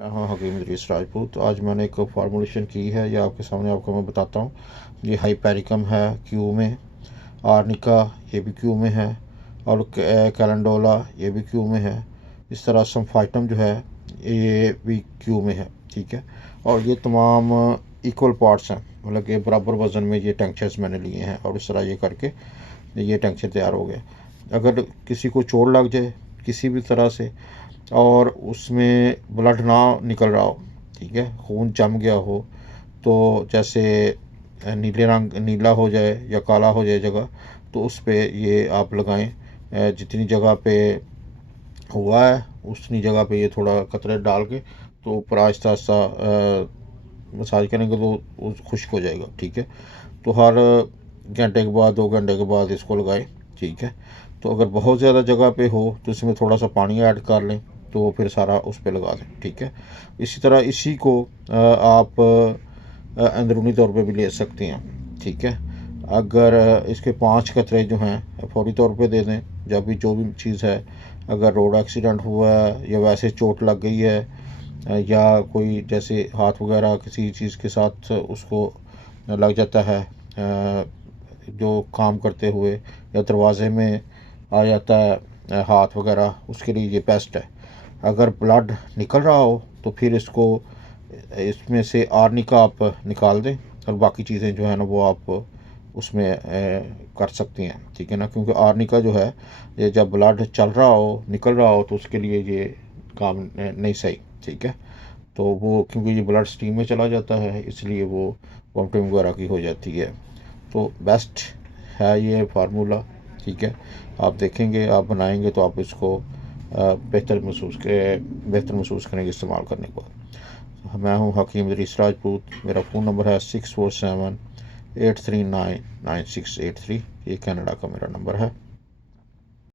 मैं हूं हकीम इदरीस राजपूत। आज मैंने एक फार्मूलेशन की है, ये आपके सामने आपको मैं बताता हूँ। ये हाइपेरिकम है क्यू में, आर्निका ये भी क्यू में है, और कैलेंडोला ये भी क्यू में है। इस तरह सम्फाइटम जो है ये भी क्यू में है, ठीक है। और ये तमाम इक्वल पार्ट्स हैं, मतलब कि बराबर वज़न में ये टेंक्चर्स मैंने लिए हैं, और इस तरह ये करके ये टेंक्चर तैयार हो गया। अगर किसी को चोट लग जाए किसी भी तरह से और उसमें ब्लड ना निकल रहा हो, ठीक है, खून जम गया हो, तो जैसे नीले रंग नीला हो जाए या काला हो जाए जगह, तो उस पे ये आप लगाएं। जितनी जगह पे हुआ है उतनी जगह पे ये थोड़ा कतरे डाल के तो ऊपर आहिस्ता आहिस्ता मसाज करेंगे तो वो खुश्क हो जाएगा, ठीक है। तो हर घंटे के बाद 2 घंटे के बाद इसको लगाएं, ठीक है। तो अगर बहुत ज़्यादा जगह पे हो तो इसमें थोड़ा सा पानी ऐड कर लें, तो फिर सारा उस पर लगा दें, ठीक है। इसी तरह इसी को आप अंदरूनी तौर पे भी ले सकते हैं, ठीक है। अगर इसके 5 कतरे जो हैं फौरी तौर पे दे दें, जब भी जो भी चीज़ है, अगर रोड एक्सीडेंट हुआ है या वैसे चोट लग गई है, या कोई जैसे हाथ वगैरह किसी चीज़ के साथ उसको लग जाता है, जो काम करते हुए, या दरवाज़े में आ जाता है हाथ वगैरह, उसके लिए ये बेस्ट है। अगर ब्लड निकल रहा हो तो फिर इसमें से आर्निका आप निकाल दें, और बाकी चीज़ें जो है ना वो आप उसमें कर सकती हैं, ठीक है ना। क्योंकि आर्निका जो है ये जब ब्लड चल रहा हो निकल रहा हो तो उसके लिए ये काम नहीं सही, ठीक है। तो वो क्योंकि ये ब्लड स्ट्रीम में चला जाता है इसलिए वो वॉमिटिंग वगैरह की हो जाती है। तो बेस्ट है ये फार्मूला, ठीक है। आप देखेंगे, आप बनाएंगे तो आप इसको बेहतर महसूस करेंगे इस्तेमाल करने के बाद। मैं हूँ हकीम इदरीस राजपूत। मेरा फ़ोन नंबर है 6478399683। ये कनाडा का मेरा नंबर है।